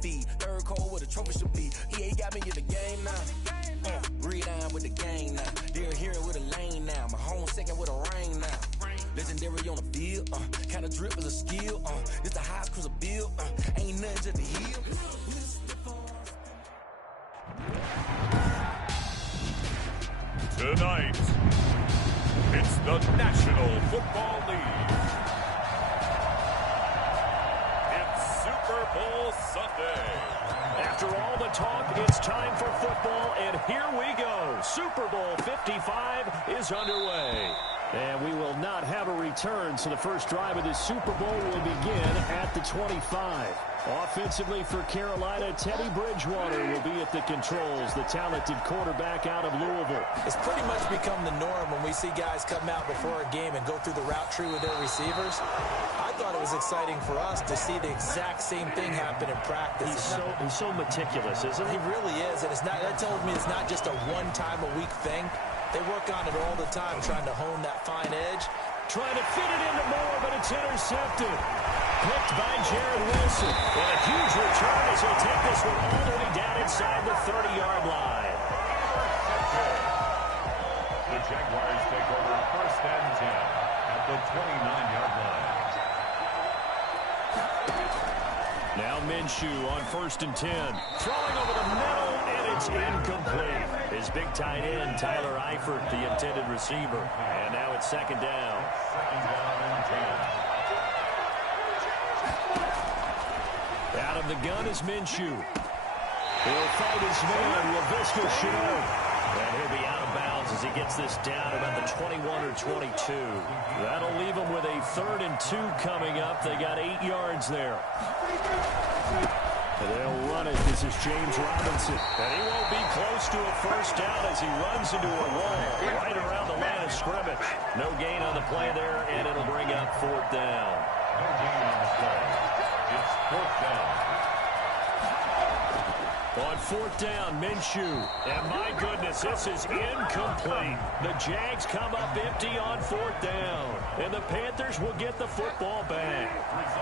feed. Third cold where the trophy should be. He got me in the game now. Breathe down with the game now. Dear here with a lane now. My home second with a rain now. Legendary on the field. Kinda drip is a skill. This the highest cruiser bill. Ain't nothing just a heel. Tonight, it's the National Football League. It's Super Bowl Sunday. After all the talk, it's time for football, and here we go. Super Bowl 55 is underway. And we will not have a return, so the first drive of the Super Bowl will begin at the 25. Offensively for Carolina, Teddy Bridgewater will be at the controls, the talented quarterback out of Louisville. It's pretty much become the norm when we see guys come out before a game and go through the route tree with their receivers. I thought it was exciting for us to see the exact same thing happen in practice. He's so meticulous, isn't he? He really is, and that tells me it's not just a one-time-a-week thing. They work on it all the time, trying to hone that fine edge. Trying to fit it into Moore, but it's intercepted. Picked by Jared Wilson. And a huge return as he'll take this one all the way down inside the 30-yard line. The Jaguars take over 1st and 10 at the 29-yard line. Now Minshew on 1st and 10. Throwing over the middle, and it's incomplete. His big tight end, Tyler Eifert, the intended receiver. And now it's 2nd down. 2nd down and 10. Out of the gun is Minshew. He'll fight his man, Laviska Shenault. And he'll be out of bounds as he gets this down about the 21 or 22. That'll leave him with a 3rd and 2 coming up. They got 8 yards there. And they'll run it. This is James Robinson. And he won't be close to a 1st down as he runs into a wall right around the line of scrimmage. No gain on the play there, and it'll bring up 4th down. No gain on the play. It's 4th down. On 4th down, Minshew. And my goodness, this is incomplete. The Jags come up empty on 4th down. And the Panthers will get the football back.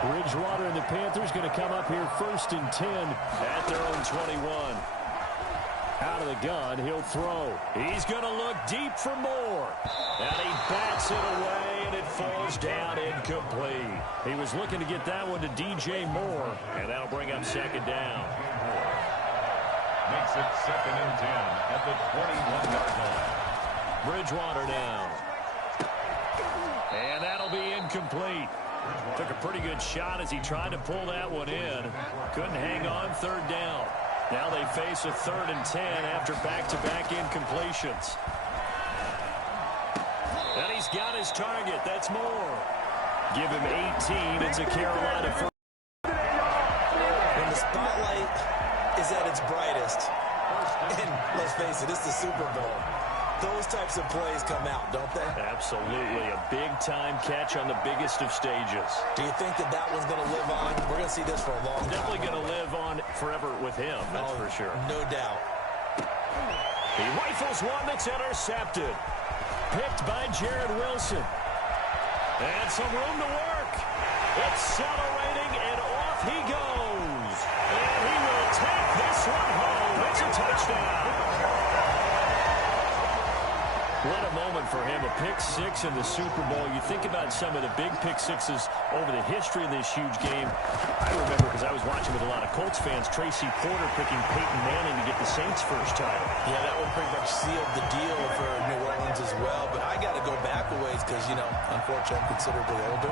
Bridgewater and the Panthers going to come up here 1st and 10 at their own 21. Out of the gun, he'll throw. He's going to look deep for Moore. And he bats it away, and it falls down incomplete. He was looking to get that one to DJ Moore. And that'll bring up 2nd down. Makes it 2nd and 10 at the 21-yard line. Bridgewater now. And that'll be incomplete. Took a pretty good shot as he tried to pull that one in. Couldn't hang on, 3rd down. Now they face a 3rd and 10 after back-to-back incompletions. And he's got his target. That's Moore. Give him 18. It's a Carolina first. When the spotlight is at its brightest, and let's face it, it's the Super Bowl, those types of plays come out, don't they? Absolutely. A big-time catch on the biggest of stages. Do you think that one's going to live on? We're going to see this for a long time. Definitely going to live on forever with him, that's for sure. No doubt. He rifles one that's intercepted. Picked by Jared Wilson. And some room to work. Accelerating, and off he goes. And he will take this one home. It's a touchdown. What a moment for him, a pick-6 in the Super Bowl. You think about some of the big pick-6s over the history of this huge game. I remember, because I was watching with a lot of Colts fans, Tracy Porter picking Peyton Manning to get the Saints' first title. Yeah, that one pretty much sealed the deal for New Orleans as well. But I got to go back a ways because, unfortunately, I'm considerably older.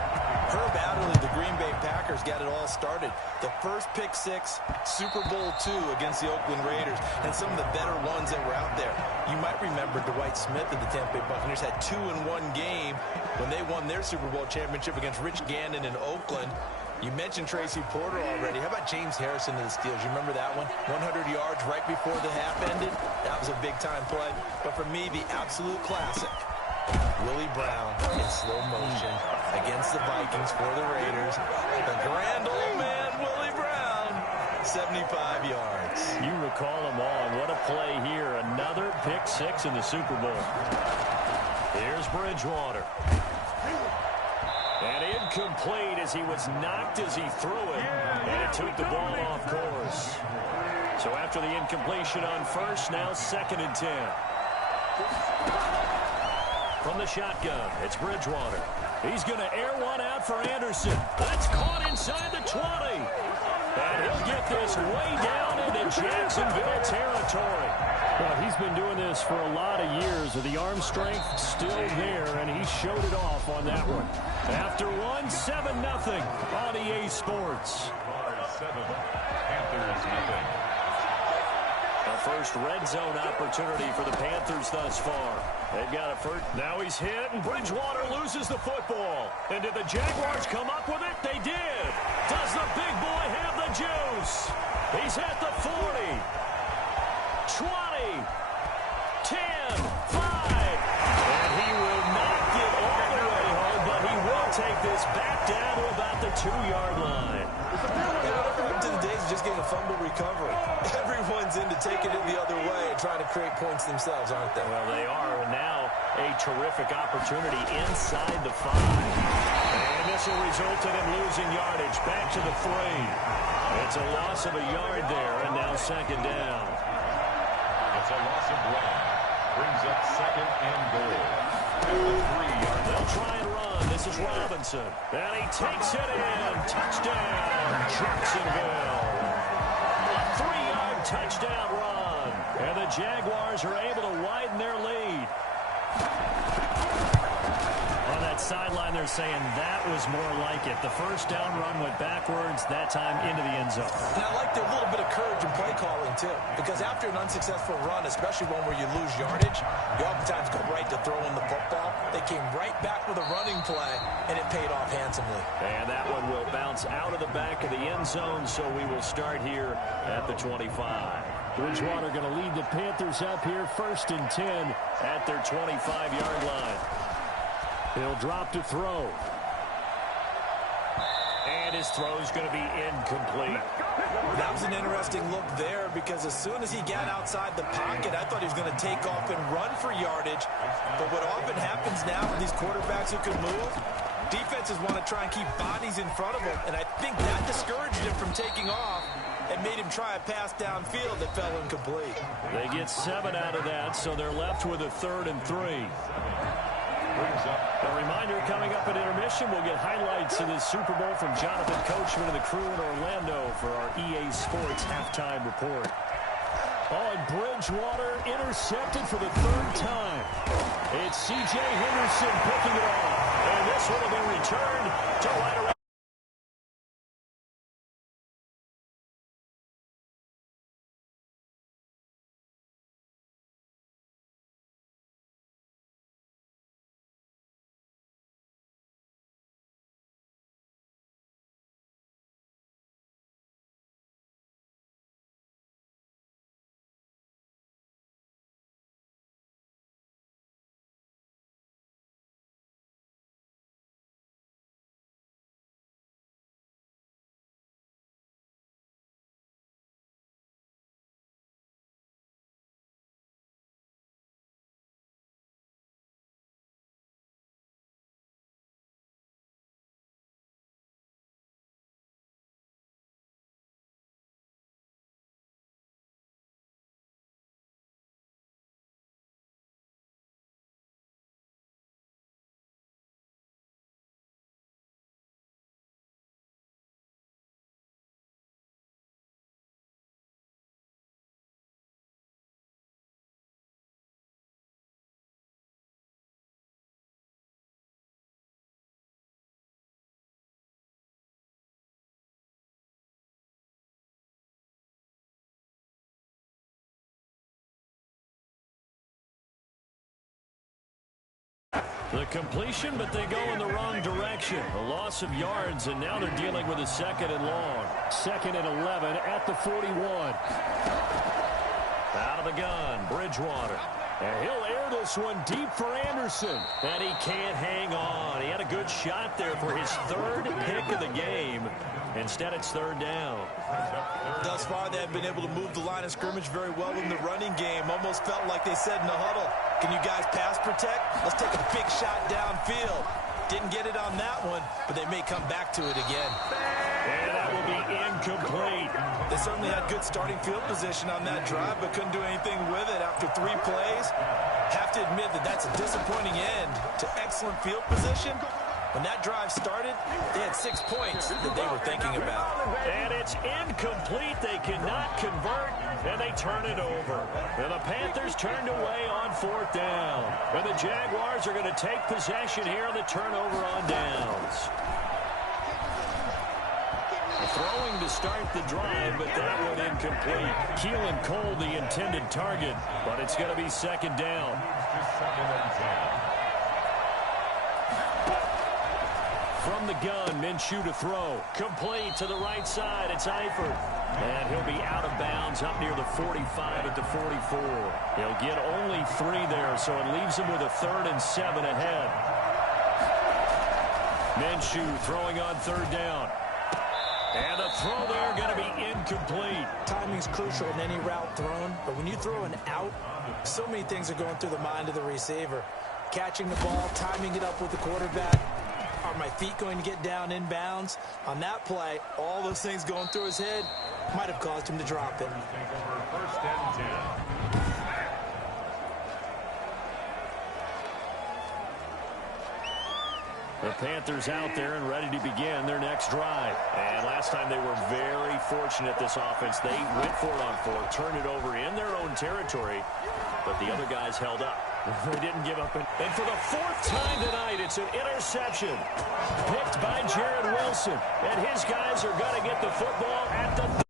Herb Adderley, the Green Bay Packers, got it all started. The first pick-6, Super Bowl II against the Oakland Raiders, and some of the better ones that were out there. You might remember Dwight Smith of the Tampa Bay Buccaneers had 2 in one game when they won their Super Bowl championship against Rich Gannon in Oakland. You mentioned Tracy Porter already. How about James Harrison of the Steelers? You remember that one? 100 yards right before the half ended. That was a big-time play. But for me, the absolute classic, Willie Brown in slow motion against the Vikings for the Raiders. The grand old man, Willie Brown, 75 yards. You recall them all, and what a play here. Another pick-6 in the Super Bowl. Here's Bridgewater. And incomplete as he was knocked as he threw it. And it took the ball off course. So after the incompletion on first, now 2nd and 10. From the shotgun, it's Bridgewater. He's going to air one out for Anderson. That's caught inside the 20. And he'll get this way down into Jacksonville territory. Well, he's been doing this for a lot of years with the arm strength still there, and he showed it off on that one. After one, 7-0 on EA Sports. 7, Panthers nothing. The first red zone opportunity for the Panthers thus far. They've got a first. Now he's hit, and Bridgewater loses the football. And did the Jaguars come up with it? They did. Does the big boy have the juice? He's at the 40. 20, 10, 5. And he will not get all the way home, but he will take this back down to about the 2-yard line. To the days of just getting a fumble recovery. Everyone's into taking it the other way and trying to create points themselves, aren't they? Well, they are. And now a terrific opportunity inside the 5. And this will result in him losing yardage back to the 3. It's a loss of a yard there, and now 2nd down. It's a loss of 1. Brings up 2nd and goal. At the 3-yard line. They'll try and run. This is Robinson. And he takes it in. Touchdown, Jacksonville. A 3-yard touchdown run. And the Jaguars are able to widen their lead. On that sideline, they're saying that was more like it. The first down run went backwards, that time into the end zone. And I like their little bit of courage in play calling, too. Because after an unsuccessful run, especially one where you lose yardage, you oftentimes go right to throwing the football. They came right back with a running play, and it paid off handsomely. And that one will bounce out of the back of the end zone, so we will start here at the 25. Bridgewater going to lead the Panthers up here, 1st and 10 at their 25-yard line. He'll drop to throw. And his throw is going to be incomplete. That was an interesting look there because as soon as he got outside the pocket, I thought he was going to take off and run for yardage. But what often happens now with these quarterbacks who can move, defenses want to try and keep bodies in front of them. And I think that discouraged him from taking off and made him try a pass downfield that fell incomplete. They get 7 out of that, so they're left with a 3rd and 3. A reminder, coming up at intermission, we'll get highlights of this Super Bowl from Jonathan Coachman and the crew in Orlando for our EA Sports halftime report. On Bridgewater, intercepted for the 3rd time. It's C.J. Henderson picking it off. And this one will be returned to right around. The completion, but they go in the wrong direction. A loss of yards, and now they're dealing with a 2nd and long. 2nd and 11 at the 41. Out of the gun, Bridgewater. And he'll air this one deep for Anderson. And he can't hang on. He had a good shot there for his 3rd pick of the game. Instead, it's 3rd down. Thus far, they have been able to move the line of scrimmage very well in the running game. Almost felt like they said in the huddle, can you guys pass protect? Let's take a big shot downfield. Didn't get it on that one, but they may come back to it again. And that will be incomplete. They certainly had good starting field position on that drive, but couldn't do anything with it after 3 plays. Have to admit that that's a disappointing end to excellent field position. When that drive started, they had 6 points that they were thinking about. And it's incomplete. They cannot convert, and they turn it over. And the Panthers turned away on 4th down. And the Jaguars are going to take possession here on the turnover on downs. Throwing to start the drive, but that one incomplete. Keelan Cole, the intended target, but it's going to be 2nd down. From the gun, Minshew to throw. Complete to the right side. It's Eifert. And he'll be out of bounds up near the 45 at the 44. He'll get only 3 there, so it leaves him with a 3rd and 7 ahead. Minshew throwing on 3rd down. And the throw there going to be incomplete. Timing's crucial in any route thrown, but when you throw an out, so many things are going through the mind of the receiver. Catching the ball, timing it up with the quarterback. Are my feet going to get down in bounds? On that play, all those things going through his head might have caused him to drop it. 1st and 10. The Panthers out there and ready to begin their next drive. And last time they were very fortunate, this offense. They went for it on 4th, turned it over in their own territory, but the other guys held up. They didn't give up. And for the 4th time tonight, it's an interception picked by Jared Wilson. And his guys are going to get the football at the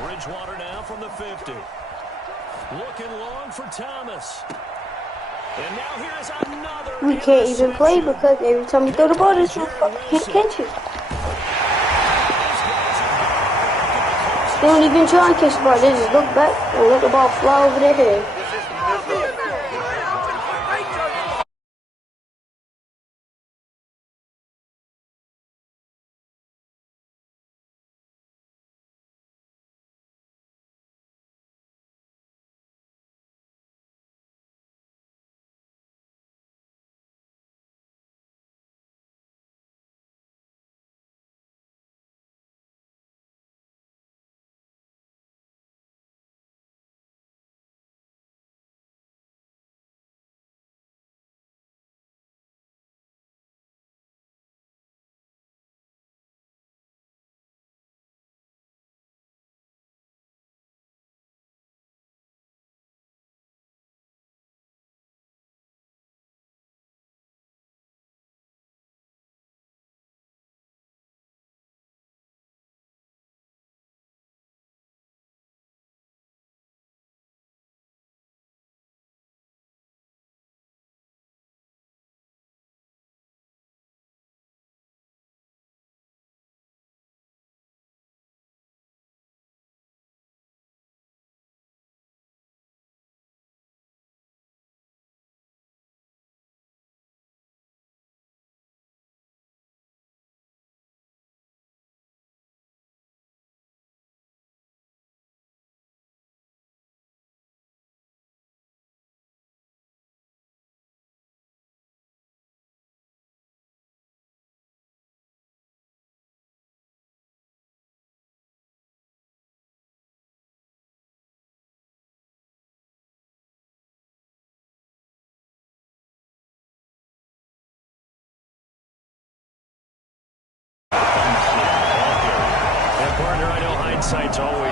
Bridgewater now from the 50. Looking long for Thomas. And now here's another. We can't even play because every time you throw the ball, this motherfucker can't catch it. They don't even try and catch the ball. They just look back and let the ball fly over their head.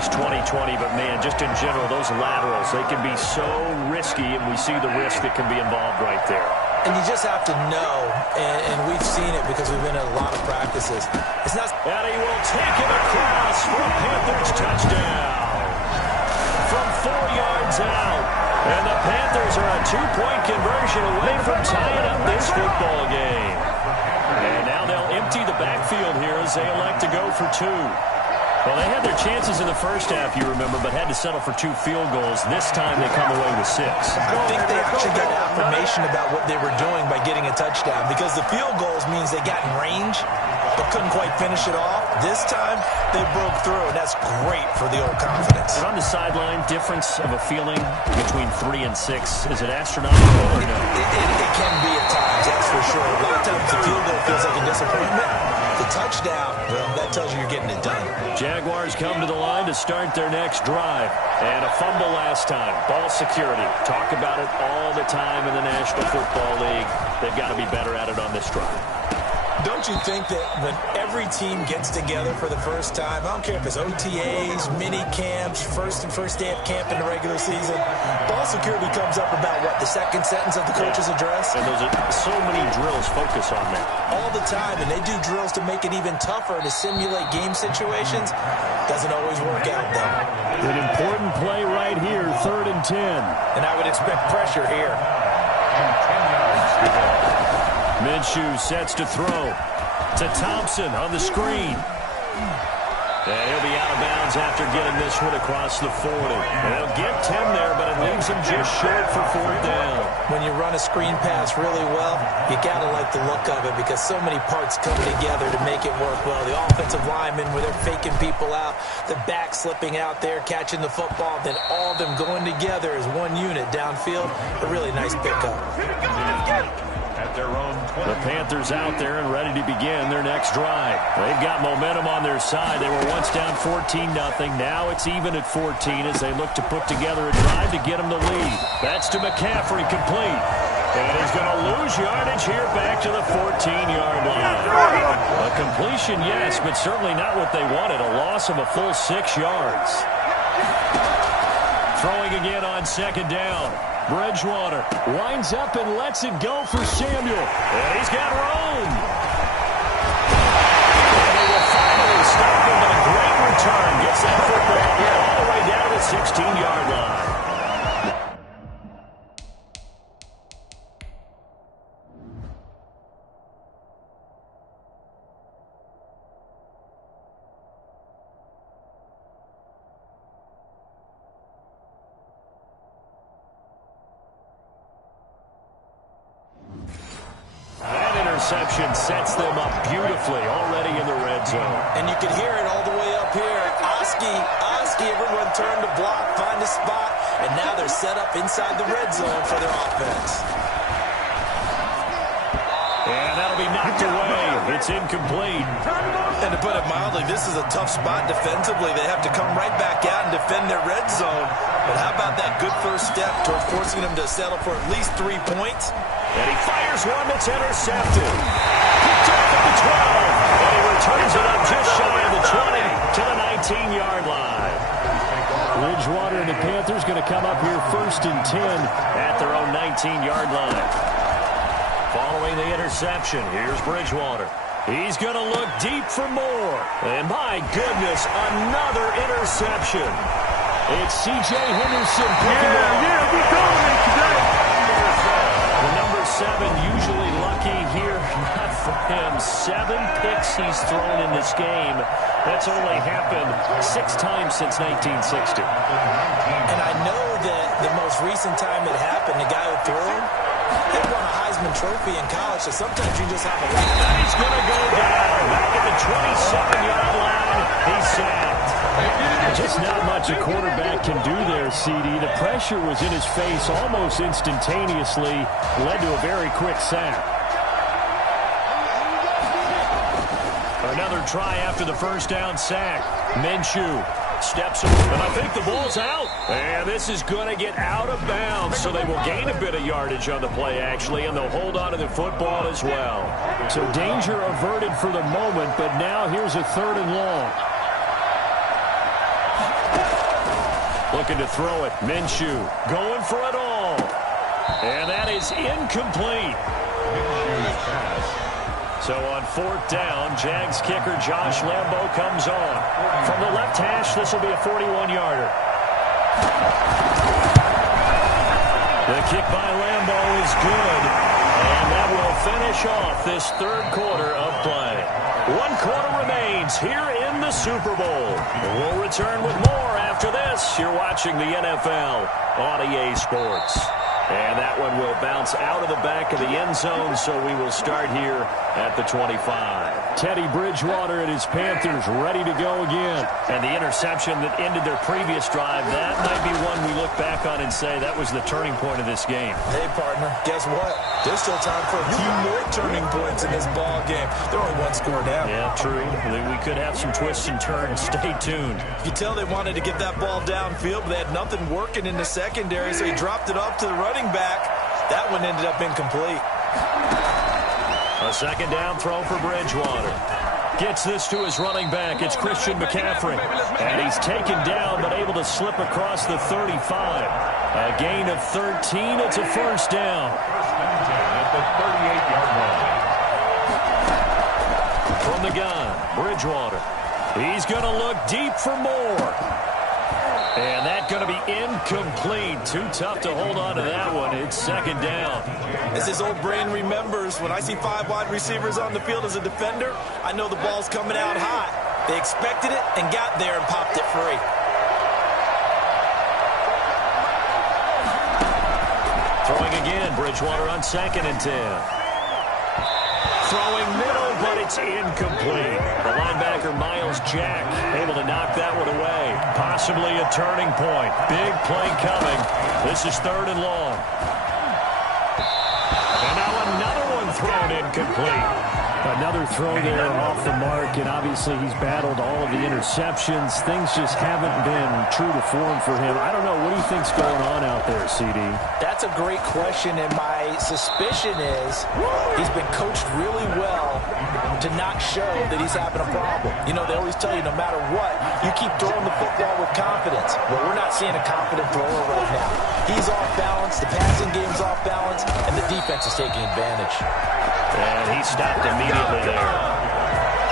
today's 2020, but, man, just in general, those laterals, they can be so risky, and we see the risk that can be involved right there. And you just have to know, and we've seen it because we've been at a lot of practices. It's not. And he will take it across for a Panthers touchdown from 4 yards out. And the Panthers are a 2-point conversion away from tying up this football game. And now they'll empty the backfield here as they elect to go for 2. Well, they had their chances in the first half, you remember, but had to settle for 2 field goals. This time they come away with 6. I think they actually got affirmation about what they were doing by getting a touchdown, because the field goals means they got in range but couldn't quite finish it off. This time they broke through, and that's great for the old confidence. And on the sideline, difference of a feeling between 3 and 6, is it astronomical or no? It can be at times, that's for sure. A lot of times the field goal feels like a disappointment. The touchdown, well, that tells you you're getting it done. Jaguars come to the line to start their next drive. And a fumble last time. Ball security. Talk about it all the time in the National Football League. They've got to be better at it on this drive. Don't you think that when every team gets together for the first time, I don't care if it's OTAs, mini camps, first day of camp in the regular season, ball security comes up about, what, the second sentence of the coach's address? And those are so many drills focus on that. All the time, and they do drills to make it even tougher to simulate game situations. Doesn't always work out, though. An important play right here, 3rd and 10. And I would expect pressure here. Minshew sets to throw to Thompson on the screen. And he'll be out of bounds after getting this one across the 40. And they'll get 10 there, but it leaves him just short for 4th down. When you run a screen pass really well, you got to like the look of it because so many parts come together to make it work well. The offensive linemen, where they're faking people out, the back slipping out there, catching the football, then all of them going together as one unit downfield. A really nice pickup. At their own 20. The Panthers out there and ready to begin their next drive. They've got momentum on their side. They were once down 14-0. Now it's even at 14 as they look to put together a drive to get them the lead. That's to McCaffrey, complete. And he's going to lose yardage here back to the 14-yard line. A completion, yes, but certainly not what they wanted. A loss of a full 6 yards. Throwing again on 2nd down. Bridgewater winds up and lets it go for Samuel. And he's got room. And they will finally stop him, but a great return. Gets that football here all the way down to the 16-yard line. Interception sets them up beautifully already in the red zone. And you can hear it all the way up here. Oski, everyone turned to block, find a spot, and now they're set up inside the red zone for their offense. And that'll be knocked away. It's incomplete. And to put it mildly, this is a tough spot defensively. They have to come right back out and defend their red zone. But how about that good first step toward forcing them to settle for at least 3 points? And he fires one that's intercepted. Picked off at the 12. And he returns it up just shy of the 20 to the 19-yard line. Bridgewater and the Panthers going to come up here 1st and 10 at their own 19-yard line. Following the interception, here's Bridgewater. He's going to look deep for more. And my goodness, another interception. It's C.J. Henderson picking it up. Yeah, we're doing it today. The number 7 usually lucky here. Not for him. 7 picks he's thrown in this game. That's only happened 6 times since 1960. And I know that the most recent time it happened, the guy who threw him, he won a Heisman Trophy in college, so sometimes you just have a luck. He's going to go down. Back at the 27-yard line, he's sacked. Just not much a quarterback can do there, CD. The pressure was in his face almost instantaneously, led to a very quick sack. Another try after the first down sack. Minshew steps over, and I think the ball's out. And this is going to get out of bounds, so they will gain a bit of yardage on the play, actually, and they'll hold on to the football as well. So danger averted for the moment, but now here's a 3rd and long. looking to throw it. Minshew going for it all. And that is incomplete. So on 4th down, Jags kicker Josh Lambo comes on. From the left hash, this will be a 41-yarder. The kick by Lambo is good. And that will finish off this 3rd quarter of play. 1 quarter remains here in the Super Bowl. We'll return with more after this. You're watching the NFL on EA Sports. And that one will bounce out of the back of the end zone, so we will start here at the 25. Teddy Bridgewater and his Panthers ready to go again. And the interception that ended their previous drive, that might be one we look back on and say that was the turning point of this game. Hey, partner, guess what? There's still time for a few more turning points in this ball game. They're only 1 score down. Yeah, true. We could have some twists and turns. Stay tuned. You can tell they wanted to get that ball downfield, but they had nothing working in the secondary, so he dropped it off to the running back. That one ended up incomplete. A 2nd down throw for Bridgewater. Gets this to his running back. It's Christian McCaffrey. And he's taken down, but able to slip across the 35. A gain of 13. It's a 1st down. At the 38-yard line. From the gun, Bridgewater. He's going to look deep for more. And that's going to be incomplete. Too tough to hold on to that one. It's 2nd down. As his old brain remembers, when I see 5 wide receivers on the field as a defender, I know the ball's coming out hot. They expected it and got there and popped it free. Throwing again, Bridgewater on 2nd and 10. Throwing middle, but it's incomplete. The linebacker, Miles Jack, able to knock that one away. Possibly a turning point. Big play coming. This is 3rd and long. And now another one thrown incomplete. Another throw there off the mark, and obviously he's battled all of the interceptions. Things just haven't been true to form for him. I don't know. What do you think's going on out there, CD? That's a great question, and my suspicion is he's been coached really well to not show that he's having a problem. You know, they always tell you no matter what, you keep throwing the football with confidence. Well, we're not seeing a confident thrower right now. He's off balance, the passing game's off balance, and the defense is taking advantage. And he stopped immediately there.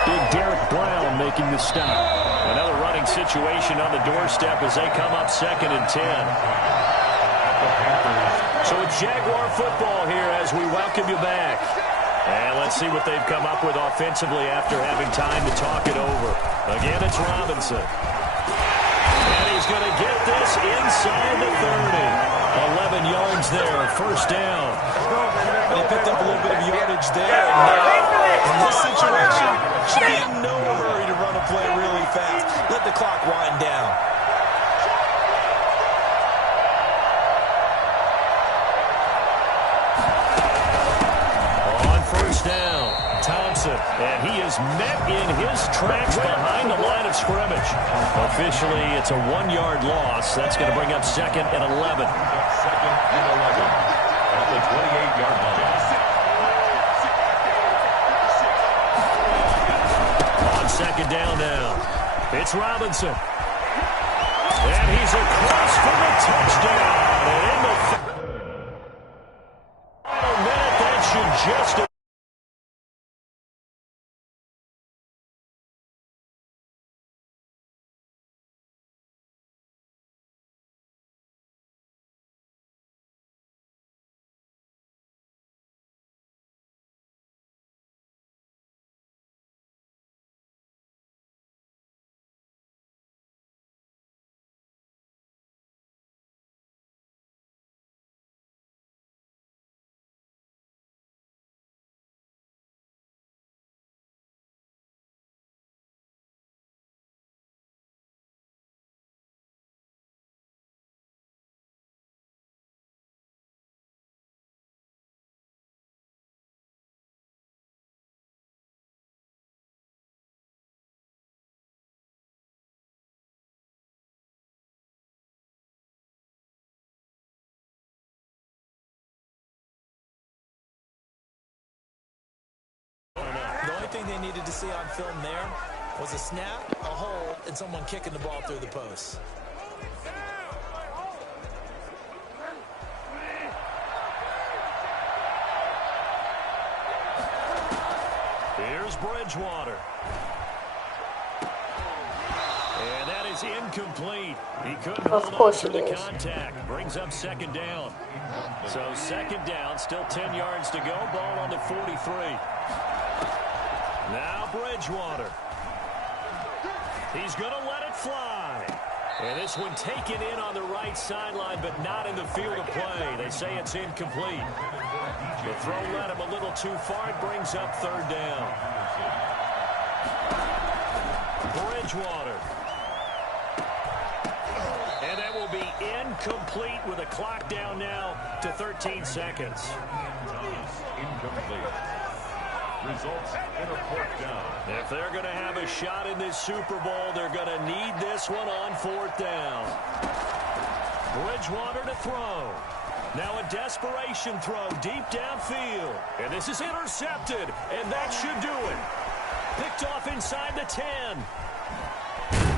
Big Derek Brown making the stop. Another running situation on the doorstep as they come up 2nd and 10. So it's Jaguar football here as we welcome you back. And let's see what they've come up with offensively after having time to talk it over. Again, it's Robinson. And he's going to get this inside the 30. 11 yards there, 1st down. They picked up a little bit of yardage there. In this situation, should be in no hurry to run a play really fast. Let the clock wind down. On 1st down, Thompson. And he is met in his tracks behind the line of scrimmage. Officially, it's a 1-yard loss. That's going to bring up 2nd and 11. 2nd and 11 at the 28-yard line. On 2nd down now, it's Robinson. And he's across for the touchdown. And in the final minute, that should just... The only thing they needed to see on film there was a snap, a hold, and someone kicking the ball through the post. Here's Bridgewater. And that is incomplete. He couldn't hold on to the contact. Brings up second down. So second down, still 10 yards to go. Ball on the 43. Now Bridgewater. He's going to let it fly. And this one taken in on the right sideline, but not in the field of play. They say it's incomplete. The throw led him a little too far. It brings up third down. Bridgewater. And that will be incomplete with a clock down now to 13 seconds. Incomplete. Results in a fourth down. If they're going to have a shot in this Super Bowl, they're going to need this one on fourth down. Bridgewater to throw. Now a desperation throw deep downfield. And this is intercepted, and that should do it. Picked off inside the 10.